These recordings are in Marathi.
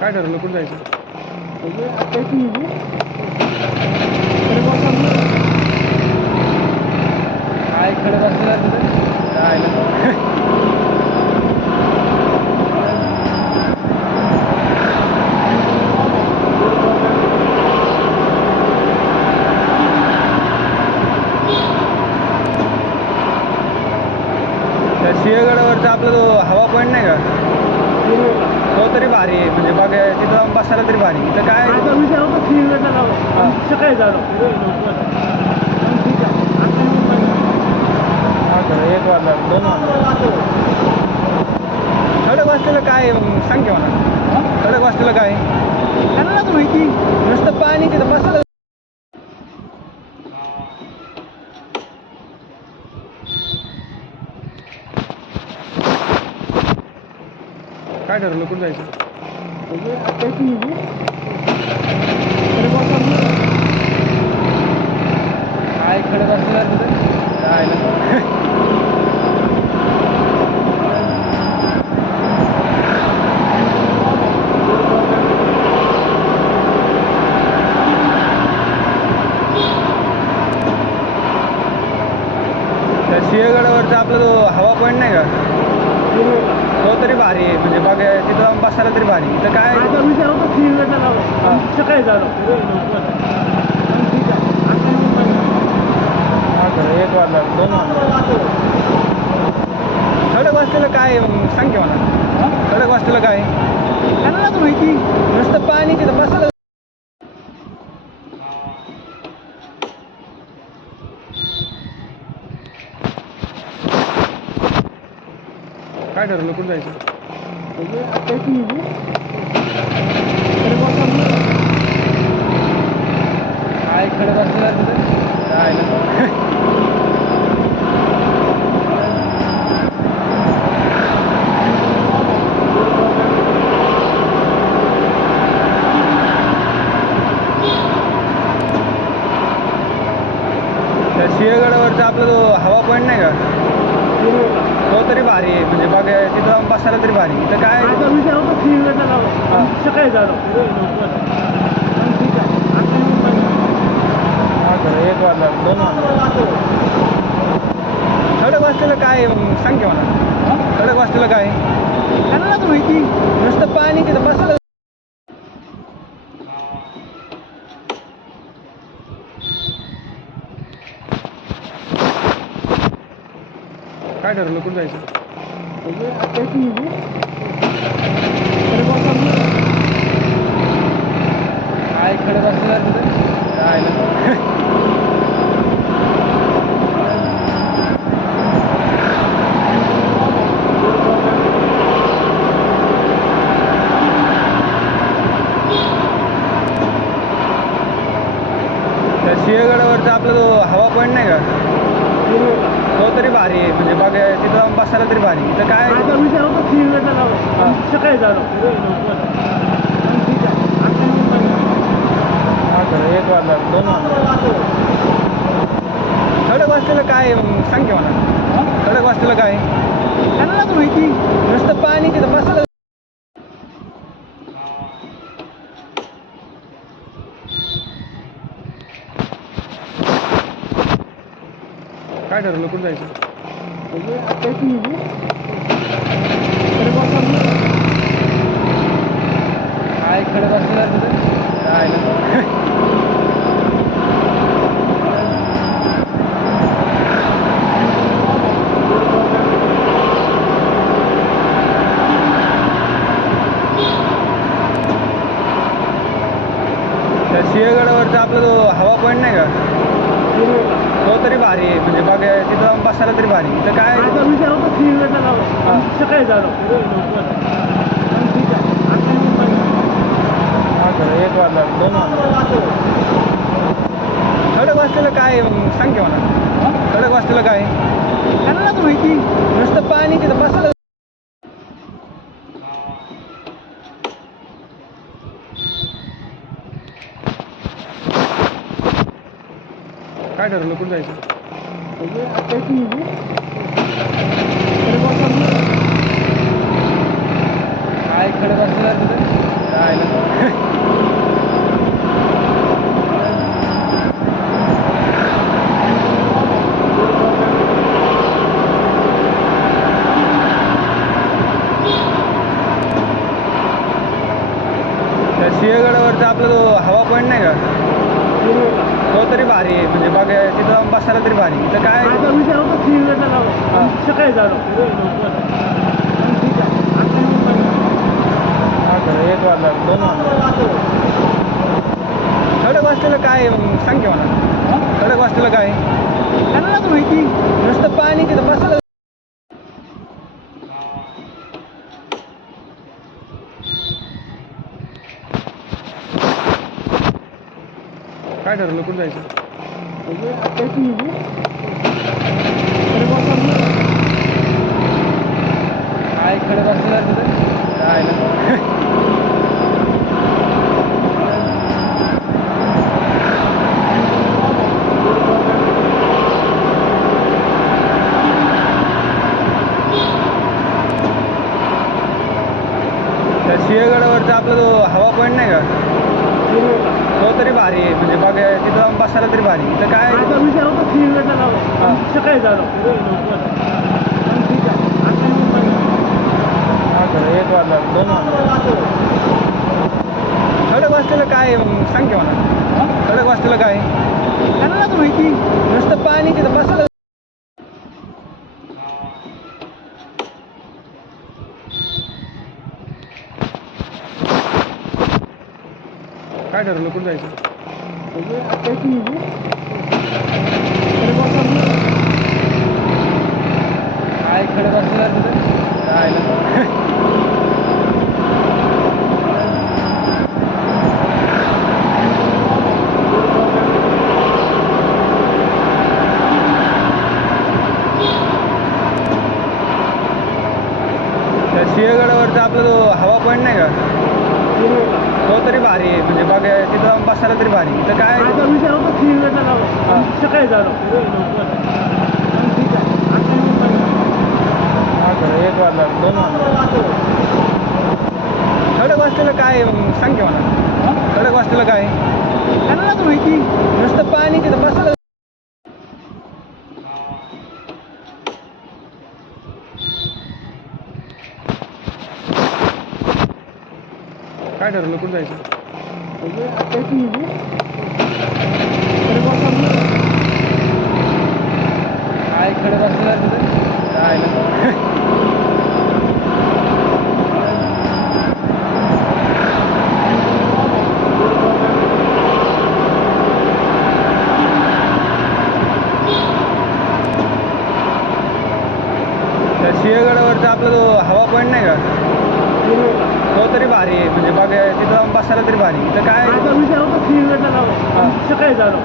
काय ठरवलं कुठं जायचं? काय इकडे बसलं काय त्या सिंहगडावरचा आपला तो हवा पॉईंट नाही का, तो तरी भारी आहे. म्हणजे बघ तिथं जाऊन बसायला तरी भारी. तर काय सकाळी झालं एक वाजला 2 वाजला. खडक वाजलेलं काय सांग की मला. खडक वाजलेलं काय त्यांना माहिती नुसतं पाणी तिथं बसायला. काय ठरवलं कुठं जायचं? काय इकडे बसलं काय त्या सिंहगडावरचा आपला तो हवा पॉईंट नाही का, तो तरी भारी आहे. म्हणजे बघ तिथं जाऊन बसायला तरी भारी. तर काय सकाळी झालं एक वाजला 2 वाजला. खडक वाजलेलं काय सांग की मला. खडक वाजलेलं काय त्यांना माहिती नुसतं पाणी तिथं बसायला. काय ठरवलं कुठं जायचं? काय इकडे बसलं काय त्या सिंहगडावरचा आपला तो हवा पॉईंट नाही का, तो तरी भारी आहे. म्हणजे बघ तिथं जाऊन बसायला तरी भारी. तर काय सकाळी झालं एक वाजला 2 वाजला. खडक वाजलेलं काय सांग की मला. खडक वाजलेलं काय त्यांना माहिती नुसतं पाणी तिथं बसायला. काय ठरवलं कुठं जायचं? काय इकडे बसलं काय त्या सिंहगडावरचा आपला तो हवा पॉईंट नाही का, तो तरी भारी आहे. म्हणजे बघ तिथं जाऊन बसायला तरी भारी. तर काय सकाळी झालं एक वाजला 2 वाजला. खडक वाजलेलं काय सांग की मला. खडक वाजलेलं काय त्यांना माहिती नुसतं पाणी तिथं बसायला. काय ठरवलं कुठं जायचं? काय इकडे बसलं काय त्या सिंहगडावरचा आपला तो हवा पॉईंट नाही का, तो तरी भारी आहे. म्हणजे बघ तिथं जाऊन बसायला तरी भारी. तर काय सकाळी झालं एक वाजला 2 वाजला. खडक वाजलेलं काय सांग की मला. खडक वाजलेलं काय त्यांना माहिती नुसतं पाणी तिथं बसायला. काय ठरवलं कुठं जायचं? काय खडे बसला काय त्या सिंहगडावरचा आपला जो हवा पॉईंट नाही का तो तरी भारी आहे म्हणजे बघ तिथं जाऊन बसायला तरी भारी तर काय सकाळी झालं हा खरं 1 वाजला 2 वाजला खडक वाजलेलं काय आहे मग सांग की मला खडक वाजलेलं काय आहे? त्यांना तर माहिती नुसतं पाणी तिथं बसायला काय ठरवलं कुठं जायचं काय खडक वाजलेलं तिथं काय त्या सिंहगडावरचा आपला जो हवा पॉईंट नाही का तो तरी भारी आहे म्हणजे बघ तिथं जाऊन बसायला तरी भारी तर काय सकाळी झालं हा खरं 1 वाजला 2 वाजला खडक वाजलेलं काय आहे मग सांग की मला खडक वाजलेलं काय आहे? त्यांना तर माहिती नुसतं पाणी तिथं बसायला काय ठरवलं कुठं जायचं काय खडक वाजलेलं तिथं काय त्या सिंहगडावरचा आपला जो हवा पॉईंट नाही का तो तरी भारी आहे म्हणजे बघ तिथं जाऊन बसायला तरी भारी तर काय सकाळी झालं हा खरं 1 वाजला 2 वाजला खडक वाजलेलं काय आहे मग सांग की मला खडक वाजलेलं काय आहे? त्यांना तर माहिती नुसतं पाणी तिथं बसायला काय ठरवलं कुठं जायचं काय खडक वाजलेलं तिथं काय त्या सिंहगडावरचा आपला जो हवा पॉईंट नाही का तो तरी भारी आहे म्हणजे बघ तिथं जाऊन बसायला तरी भारी तर काय सकाळी झालं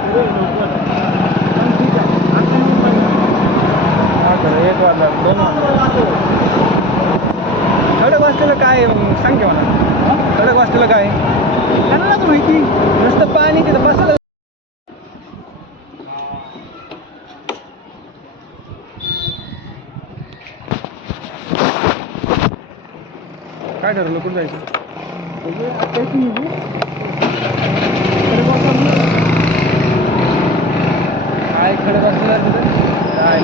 हा खरं 1 वाजला 2 वाजला खडक वाजलेलं काय आहे मग सांग की मला खडक वाजलेलं काय आहे? त्यांना तर माहिती नुसतं पाणी तिथं बसायला काय ठरवलं कुठं जायचं काय खडक वाजलेलं तिथं काय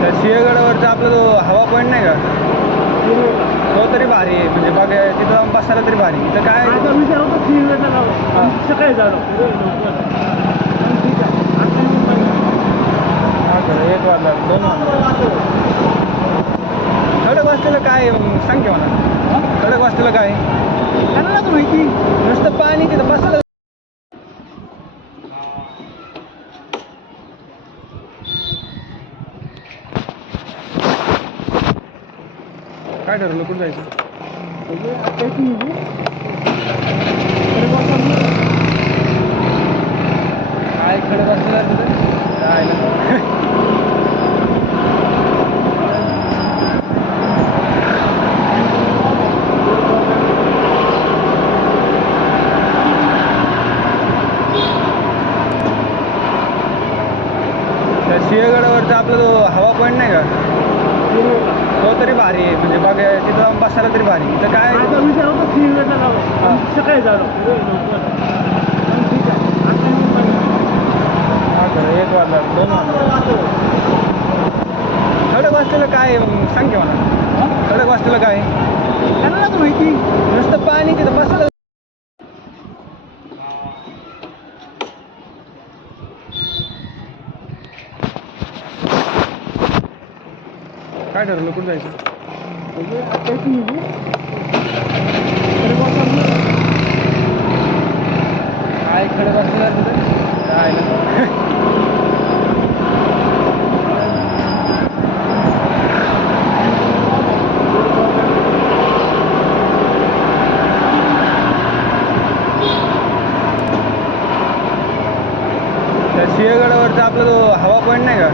त्या सिंहगडावरचा आपला जो हवा पॉईंट नाही का तो तरी भारी आहे म्हणजे बघ तिथं जाऊन बसायला तरी भारी तर काय सकाळी झालं हा खरं 1 वाजला 2 वाजला खडक वाजलेलं काय आहे मग सांग की मला खडक वाजलेलं काय आहे? त्यांना तर माहिती नुसतं पाणी तिथं बसायला काय ठरवलं कुठं जायचं काय खडक वाजलेलं तिथं काय त्या सिंहगडावरचा आपला जो हवा पॉईंट नाही का तो तरी भारी आहे म्हणजे बघ तिथं जाऊन बसायला तरी भारी तर काय आता विचार होता सिंहगडला जाऊ सकाळी झालो ठीक आहे हा खरं 1 वाजला 2 वाजला खडक वाजतेलं काय आहे मग सांग की मला खडक वाजतेलं काय आहे? त्यांना तर माहिती नुसतं पाणी तिथं बसायला काय ठरवलं कुठं जायचं काय खडक वाजतेलं तिथं काय त्या सिंहगडावरचा आपला जो हवा पॉईंट नाही का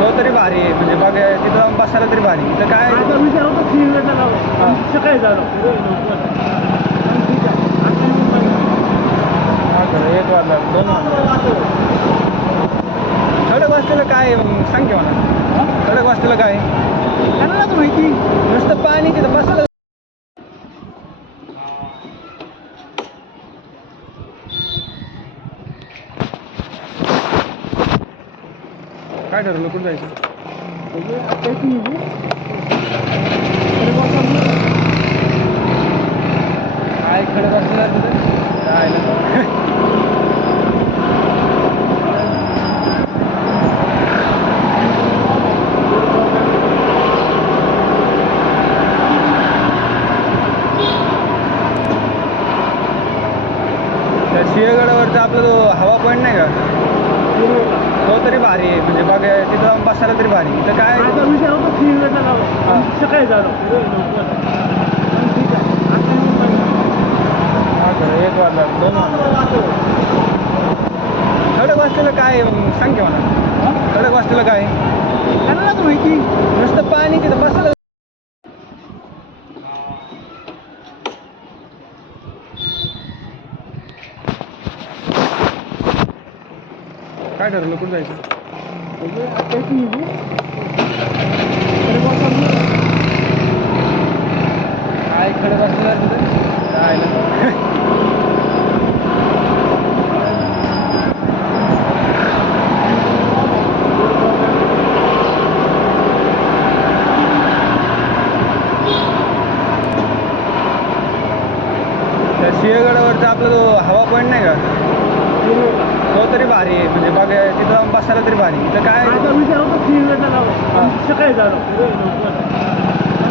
तो तरी भारी आहे म्हणजे बघ तिथं जाऊन बसायला तरी भारी तर काय आता विचार होता सिंहगडला जाऊ सकाळी झालो ठीक आहे हा खरं 1 वाजला 2 वाजला खडक वाजतेलं काय आहे मग सांग की मला खडक वाजतेलं काय आहे? त्यांना तर माहिती नुसतं पाणी तिथं बसायला काय ठरवलं कुठं जायचं काय खडक वाजतेलं तिथं काय त्या सिंहगडावरचा आपला जो हवा पॉईंट नाही का तो तरी भारी आहे म्हणजे बघ तिथं जाऊन बसायला तरी भारी तर काय आता विचार होता सिंहगडला जाऊ सकाळी झालो ठीक आहे हा खरं 1 वाजला 2 वाजला खडक वाजतेलं काय आहे मग सांग की मला खडक वाजतेलं काय आहे? त्यांना तर माहिती नुसतं पाणी तिथं बसायला काय ठरवलं कुठं जायचं काय खडक वाजतेलं तिथं काय त्या सिंहगडावरचा आपला जो हवा पॉईंट नाही का तो तरी भारी आहे म्हणजे बघ तिथं जाऊन बसायला तरी भारी तर काय आता विचार होता सिंहगडला जाऊ सकाळी झालो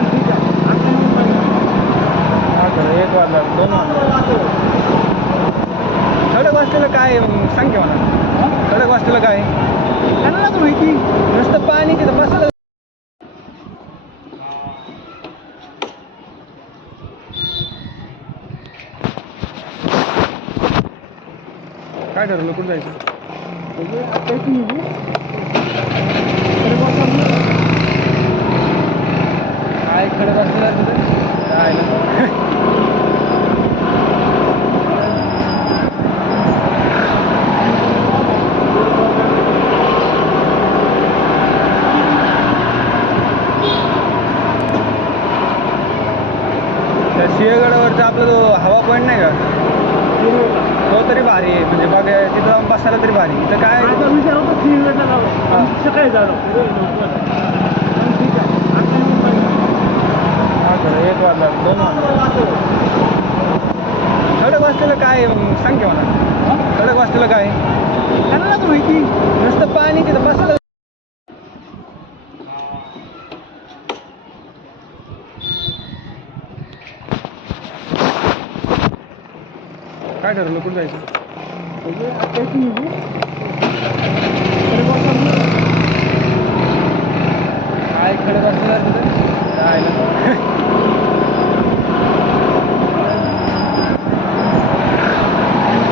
ठीक आहे हा खरं 1 वाजला 2 वाजला खडक वाजतेलं काय आहे मग सांग की मला खडक वाजतेलं काय आहे? त्यांना तर माहिती नुसतं पाणी तिथं बसायला काय ठरवलं कुठं जायचं काय खडक वाजतेलं तिथं काय त्या सिंहगडावरचा आपला जो हवा पॉईंट नाही का तो तरी भारी आहे म्हणजे बघ तिथं जाऊन बसायला तरी भारी तर काय आता विचार होता सिंहगडला जाऊ सकाळी झालो ठीक आहे हा खरं 1 वाजला 2 वाजला खडक वाजतेलं काय आहे मग सांग की मला खडक वाजतेलं काय आहे? त्यांना तर माहिती नुसतं पाणी तिथं बसायला काय ठरवलं कुठं जायचं काय खडक वाजतेलं तिथं काय